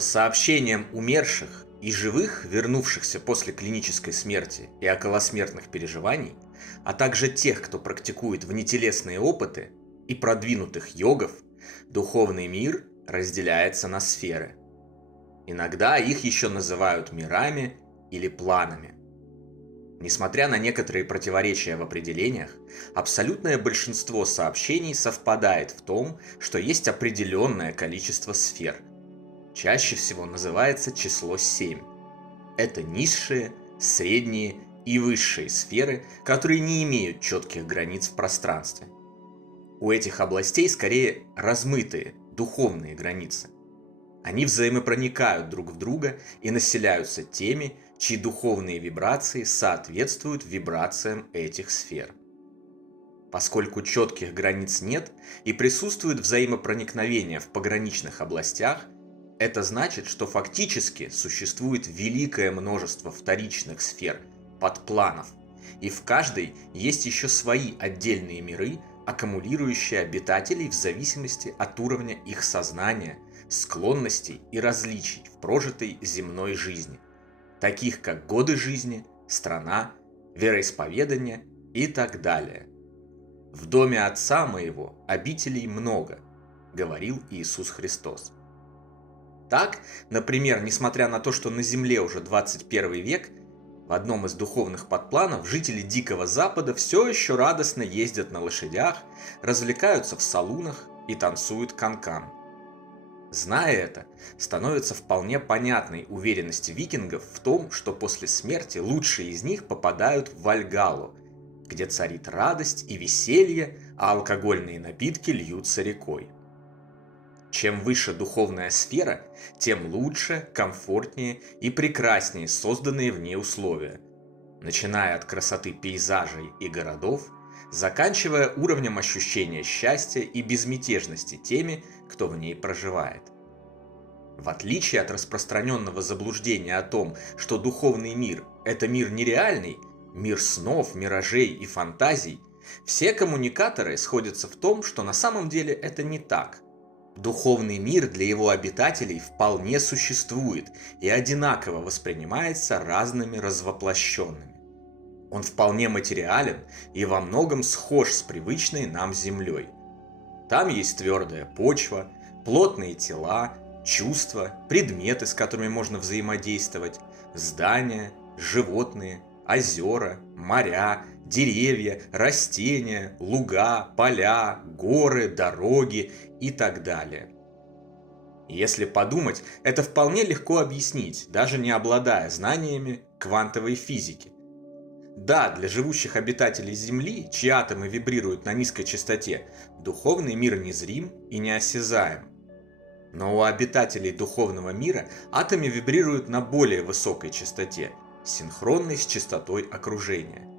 По сообщениям умерших и живых, вернувшихся после клинической смерти и околосмертных переживаний, а также тех, кто практикует внетелесные опыты, и продвинутых йогов, духовный мир разделяется на сферы. Иногда их еще называют мирами или планами. Несмотря на некоторые противоречия в определениях, абсолютное большинство сообщений совпадает в том, что есть определенное количество сфер. Чаще всего называется число 7. Это низшие, средние и высшие сферы, которые не имеют четких границ в пространстве. У этих областей скорее размытые, духовные границы. Они взаимопроникают друг в друга и населяются теми, чьи духовные вибрации соответствуют вибрациям этих сфер. Поскольку четких границ нет и присутствует взаимопроникновение в пограничных областях, это значит, что фактически существует великое множество вторичных сфер, подпланов, и в каждой есть еще свои отдельные миры, аккумулирующие обитателей в зависимости от уровня их сознания, склонностей и различий в прожитой земной жизни, таких как годы жизни, страна, вероисповедание и так далее. «В доме Отца моего обителей много», — говорил Иисус Христос. Так, например, несмотря на то, что на Земле уже 21 век, в одном из духовных подпланов жители Дикого Запада все еще радостно ездят на лошадях, развлекаются в салунах и танцуют канкан. Зная это, становится вполне понятной уверенность викингов в том, что после смерти лучшие из них попадают в Вальгаллу, где царит радость и веселье, а алкогольные напитки льются рекой. Чем выше духовная сфера, тем лучше, комфортнее и прекраснее созданные в ней условия, начиная от красоты пейзажей и городов, заканчивая уровнем ощущения счастья и безмятежности теми, кто в ней проживает. В отличие от распространенного заблуждения о том, что духовный мир – это мир нереальный, мир снов, миражей и фантазий, все коммуникаторы сходятся в том, что на самом деле это не так. Духовный мир для его обитателей вполне существует и одинаково воспринимается разными развоплощенными. Он вполне материален и во многом схож с привычной нам Землей. Там есть твердая почва, плотные тела, чувства, предметы, с которыми можно взаимодействовать, здания, животные, озера, моря, деревья, растения, луга, поля, горы, дороги и так далее. Если подумать, это вполне легко объяснить, даже не обладая знаниями квантовой физики. Да, для живущих обитателей Земли, чьи атомы вибрируют на низкой частоте, духовный мир незрим и неосязаем. Но у обитателей духовного мира атомы вибрируют на более высокой частоте, синхронной с частотой окружения.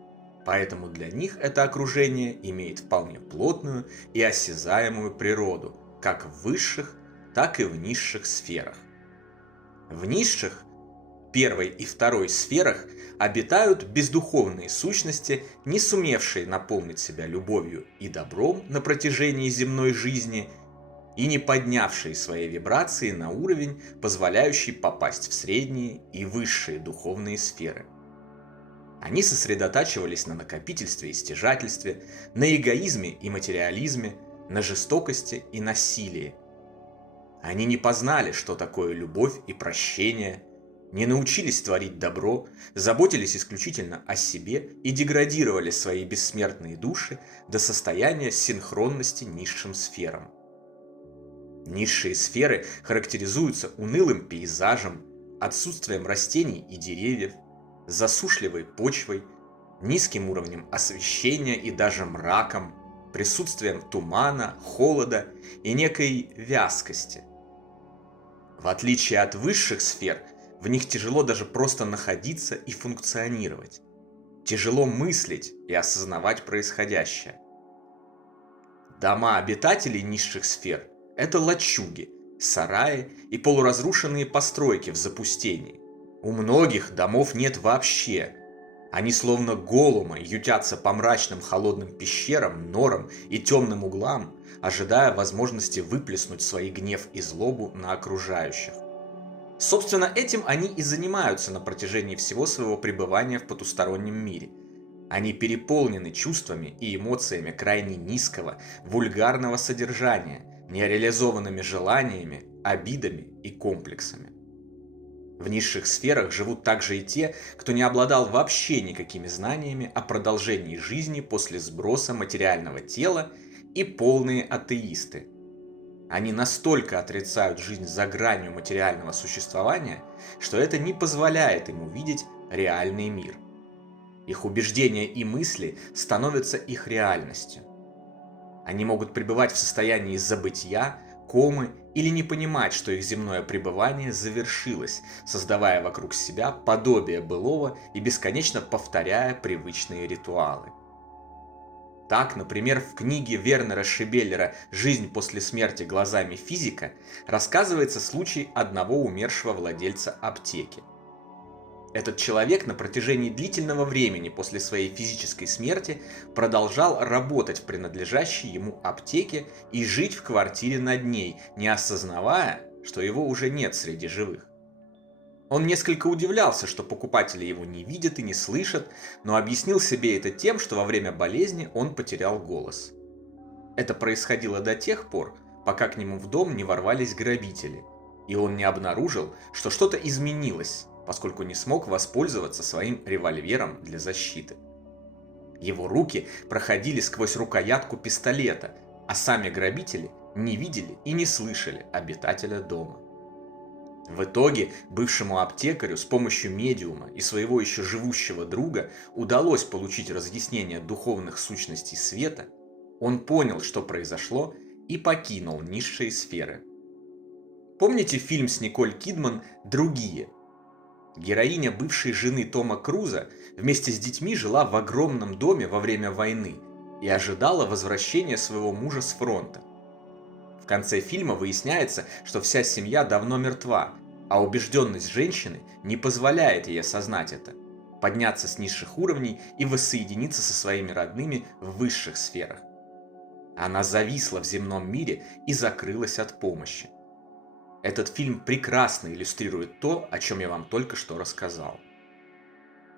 Поэтому для них это окружение имеет вполне плотную и осязаемую природу, как в высших, так и в низших сферах. В низших, первой и второй сферах, обитают бездуховные сущности, не сумевшие наполнить себя любовью и добром на протяжении земной жизни и не поднявшие свои вибрации на уровень, позволяющий попасть в средние и высшие духовные сферы. Они сосредотачивались на накопительстве и стяжательстве, на эгоизме и материализме, на жестокости и насилии. Они не познали, что такое любовь и прощение, не научились творить добро, заботились исключительно о себе и деградировали свои бессмертные души до состояния синхронности низшим сферам. Низшие сферы характеризуются унылым пейзажем, отсутствием растений и деревьев, засушливой почвой, низким уровнем освещения и даже мраком, присутствием тумана, холода и некой вязкости. В отличие от высших сфер, в них тяжело даже просто находиться и функционировать. Тяжело мыслить и осознавать происходящее. Дома обитателей низших сфер – это лачуги, сараи и полуразрушенные постройки в запустении. У многих домов нет вообще. Они словно голума ютятся по мрачным холодным пещерам, норам и темным углам, ожидая возможности выплеснуть свой гнев и злобу на окружающих. Собственно, этим они и занимаются на протяжении всего своего пребывания в потустороннем мире. Они переполнены чувствами и эмоциями крайне низкого, вульгарного содержания, нереализованными желаниями, обидами и комплексами. В низших сферах живут также и те, кто не обладал вообще никакими знаниями о продолжении жизни после сброса материального тела и полные атеисты. Они настолько отрицают жизнь за гранью материального существования, что это не позволяет им увидеть реальный мир. Их убеждения и мысли становятся их реальностью. Они могут пребывать в состоянии забытья, комы или не понимать, что их земное пребывание завершилось, создавая вокруг себя подобие былого и бесконечно повторяя привычные ритуалы. Так, например, в книге Вернера Шибеллера «Жизнь после смерти глазами физика» рассказывается случай одного умершего владельца аптеки. Этот человек на протяжении длительного времени после своей физической смерти продолжал работать в принадлежащей ему аптеке и жить в квартире над ней, не осознавая, что его уже нет среди живых. Он несколько удивлялся, что покупатели его не видят и не слышат, но объяснил себе это тем, что во время болезни он потерял голос. Это происходило до тех пор, пока к нему в дом не ворвались грабители, и он не обнаружил, что что-то изменилось, поскольку не смог воспользоваться своим револьвером для защиты. Его руки проходили сквозь рукоятку пистолета, а сами грабители не видели и не слышали обитателя дома. В итоге бывшему аптекарю с помощью медиума и своего еще живущего друга удалось получить разъяснение духовных сущностей света, он понял, что произошло, и покинул низшие сферы. Помните фильм с Николь Кидман «Другие»? Героиня бывшей жены Тома Круза вместе с детьми жила в огромном доме во время войны и ожидала возвращения своего мужа с фронта. В конце фильма выясняется, что вся семья давно мертва, а убежденность женщины не позволяет ей осознать это, подняться с низших уровней и воссоединиться со своими родными в высших сферах. Она зависла в земном мире и закрылась от помощи. Этот фильм прекрасно иллюстрирует то, о чем я вам только что рассказал.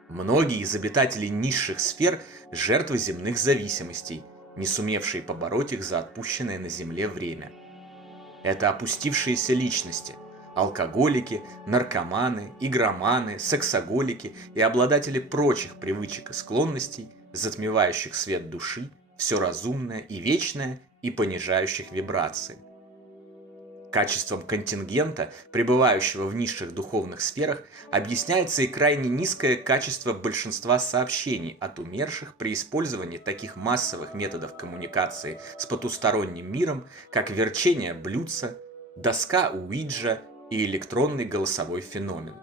Многие из обитателей низших сфер – жертвы земных зависимостей, не сумевшие побороть их за отпущенное на земле время. Это опустившиеся личности – алкоголики, наркоманы, игроманы, сексоголики и обладатели прочих привычек и склонностей, затмевающих свет души, все разумное и вечное и понижающих вибрации. Качеством контингента, пребывающего в низших духовных сферах, объясняется и крайне низкое качество большинства сообщений от умерших при использовании таких массовых методов коммуникации с потусторонним миром, как верчение блюдца, доска Уиджа и электронный голосовой феномен.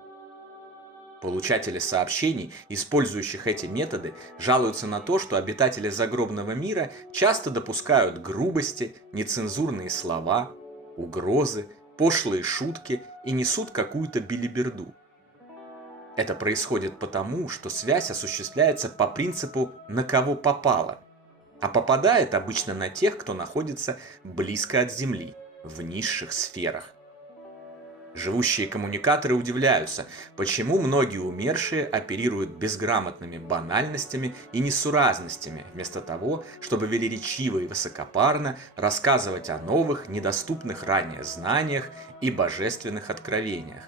Получатели сообщений, использующих эти методы, жалуются на то, что обитатели загробного мира часто допускают грубости, нецензурные слова, угрозы, пошлые шутки и несут какую-то белиберду. Это происходит потому, что связь осуществляется по принципу «на кого попало», а попадает обычно на тех, кто находится близко от Земли, в низших сферах. Живущие коммуникаторы удивляются, почему многие умершие оперируют безграмотными банальностями и несуразностями, вместо того, чтобы велеречиво и высокопарно рассказывать о новых, недоступных ранее знаниях и божественных откровениях.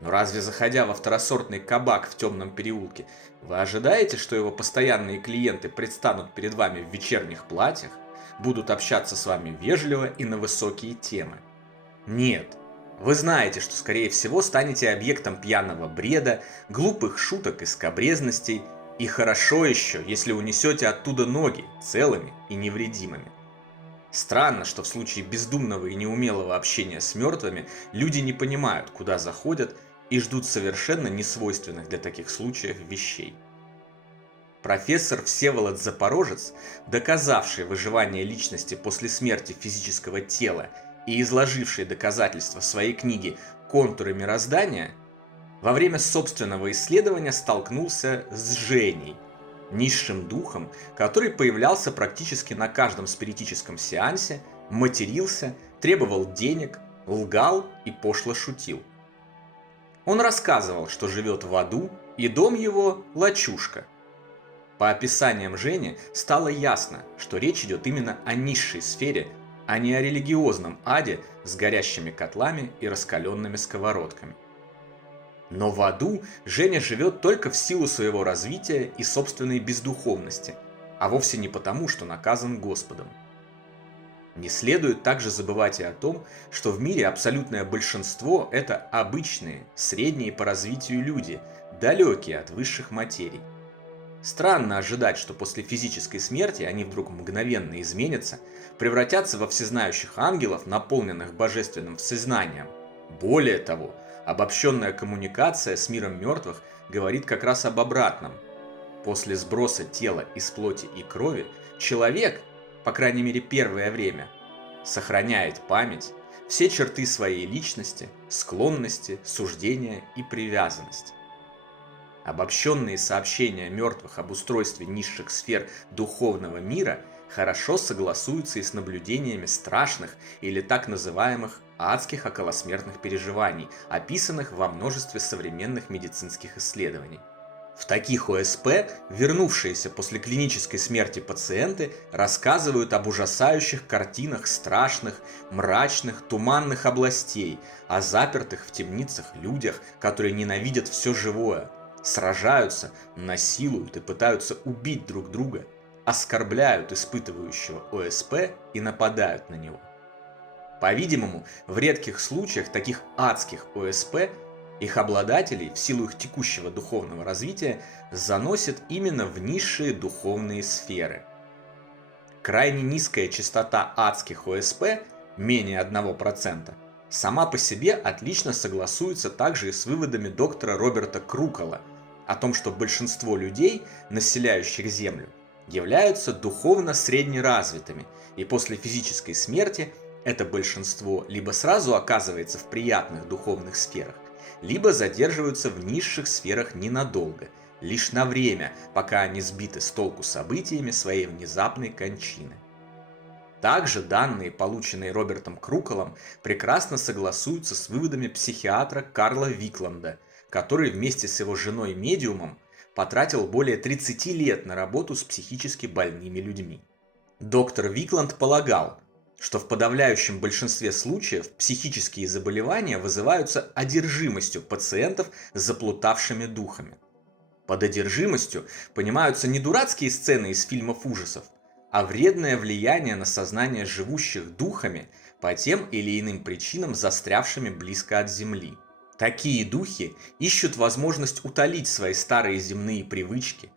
Но разве, заходя во второсортный кабак в темном переулке, вы ожидаете, что его постоянные клиенты предстанут перед вами в вечерних платьях, будут общаться с вами вежливо и на высокие темы? Нет. Вы знаете, что, скорее всего, станете объектом пьяного бреда, глупых шуток и скабрезностей, и хорошо еще, если унесете оттуда ноги целыми и невредимыми. Странно, что в случае бездумного и неумелого общения с мертвыми люди не понимают, куда заходят, и ждут совершенно несвойственных для таких случаев вещей. Профессор Всеволод Запорожец, доказавший выживание личности после смерти физического тела и изложивший доказательства в своей книге «Контуры мироздания», во время собственного исследования столкнулся с Женей, низшим духом, который появлялся практически на каждом спиритическом сеансе, матерился, требовал денег, лгал и пошло шутил. Он рассказывал, что живет в аду, и дом его – лачушка. По описаниям Жени стало ясно, что речь идет именно о низшей сфере, а не о религиозном аде с горящими котлами и раскаленными сковородками. Но в аду Женя живет только в силу своего развития и собственной бездуховности, а вовсе не потому, что наказан Господом. Не следует также забывать и о том, что в мире абсолютное большинство – это обычные, средние по развитию люди, далекие от высших материй. Странно ожидать, что после физической смерти они вдруг мгновенно изменятся, превратятся во всезнающих ангелов, наполненных божественным всезнанием. Более того, обобщенная коммуникация с миром мертвых говорит как раз об обратном. После сброса тела из плоти и крови человек, по крайней мере первое время, сохраняет память, все черты своей личности, склонности, суждения и привязанность. Обобщенные сообщения мертвых об устройстве низших сфер духовного мира хорошо согласуются и с наблюдениями страшных или так называемых адских околосмертных переживаний, описанных во множестве современных медицинских исследований. В таких ОСП вернувшиеся после клинической смерти пациенты рассказывают об ужасающих картинах страшных, мрачных, туманных областей, о запертых в темницах людях, которые ненавидят все живое, сражаются, насилуют и пытаются убить друг друга, оскорбляют испытывающего ОСП и нападают на него. По-видимому, в редких случаях таких адских ОСП их обладателей, в силу их текущего духовного развития, заносят именно в низшие духовные сферы. Крайне низкая частота адских ОСП, менее 1%, сама по себе отлично согласуется также и с выводами доктора Роберта Крукола о том, что большинство людей, населяющих Землю, являются духовно среднеразвитыми, и после физической смерти это большинство либо сразу оказывается в приятных духовных сферах, либо задерживаются в низших сферах ненадолго, лишь на время, пока они сбиты с толку событиями своей внезапной кончины. Также данные, полученные Робертом Круколом, прекрасно согласуются с выводами психиатра Карла Викланда, который вместе с его женой-медиумом потратил более 30 лет на работу с психически больными людьми. Доктор Викланд полагал, что в подавляющем большинстве случаев психические заболевания вызываются одержимостью пациентов заплутавшими духами. Под одержимостью понимаются не дурацкие сцены из фильмов ужасов, а вредное влияние на сознание живущих духами по тем или иным причинам, застрявшими близко от Земли. Такие духи ищут возможность утолить свои старые земные привычки.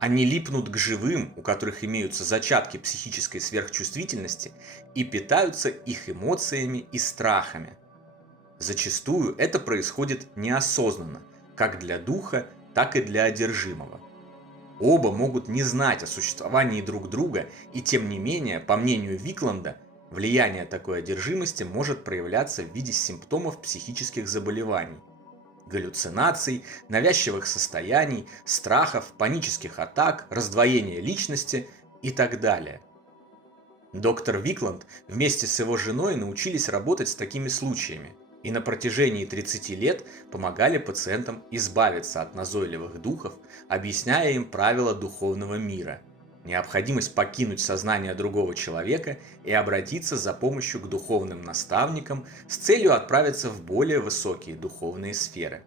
Они липнут к живым, у которых имеются зачатки психической сверхчувствительности, и питаются их эмоциями и страхами. Зачастую это происходит неосознанно, как для духа, так и для одержимого. Оба могут не знать о существовании друг друга, и тем не менее, по мнению Викланда, влияние такой одержимости может проявляться в виде симптомов психических заболеваний. Галлюцинаций, навязчивых состояний, страхов, панических атак, раздвоения личности и так далее. Доктор Викланд вместе с его женой научились работать с такими случаями и на протяжении 30 лет помогали пациентам избавиться от назойливых духов, объясняя им правила духовного мира, необходимость покинуть сознание другого человека и обратиться за помощью к духовным наставникам с целью отправиться в более высокие духовные сферы.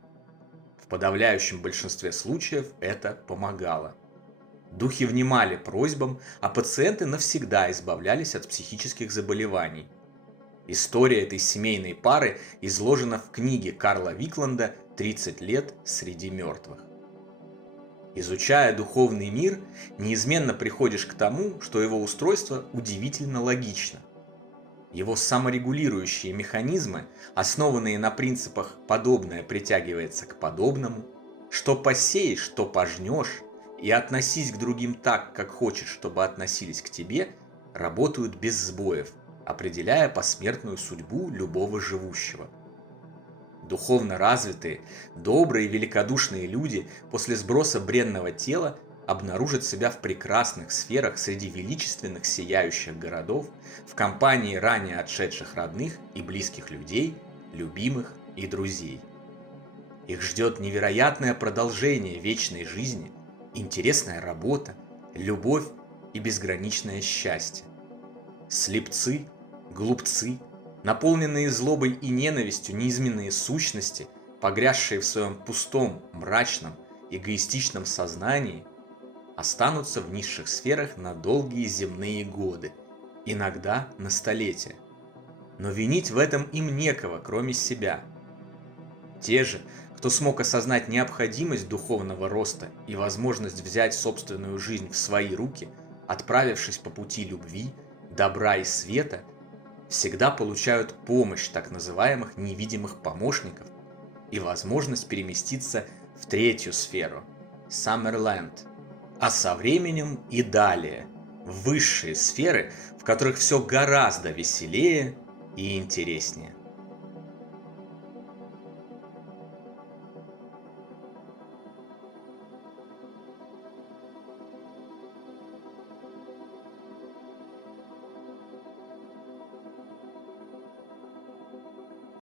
В подавляющем большинстве случаев это помогало. Духи внимали просьбам, а пациенты навсегда избавлялись от психических заболеваний. История этой семейной пары изложена в книге Карла Викланда «30 лет среди мертвых». Изучая духовный мир, неизменно приходишь к тому, что его устройство удивительно логично. Его саморегулирующие механизмы, основанные на принципах «подобное притягивается к подобному», «что посеешь, то пожнешь» и «относись к другим так, как хочешь, чтобы относились к тебе», работают без сбоев, определяя посмертную судьбу любого живущего. Духовно развитые, добрые и великодушные люди после сброса бренного тела обнаружат себя в прекрасных сферах среди величественных сияющих городов, в компании ранее отшедших родных и близких людей, любимых и друзей. Их ждет невероятное продолжение вечной жизни, интересная работа, любовь и безграничное счастье. Слепцы, глупцы, наполненные злобой и ненавистью низменные сущности, погрязшие в своем пустом, мрачном, эгоистичном сознании, останутся в низших сферах на долгие земные годы, иногда на столетия. Но винить в этом им некого, кроме себя. Те же, кто смог осознать необходимость духовного роста и возможность взять собственную жизнь в свои руки, отправившись по пути любви, добра и света, всегда получают помощь так называемых невидимых помощников и возможность переместиться в третью сферу – Саммерленд, а со временем и далее – в высшие сферы, в которых все гораздо веселее и интереснее.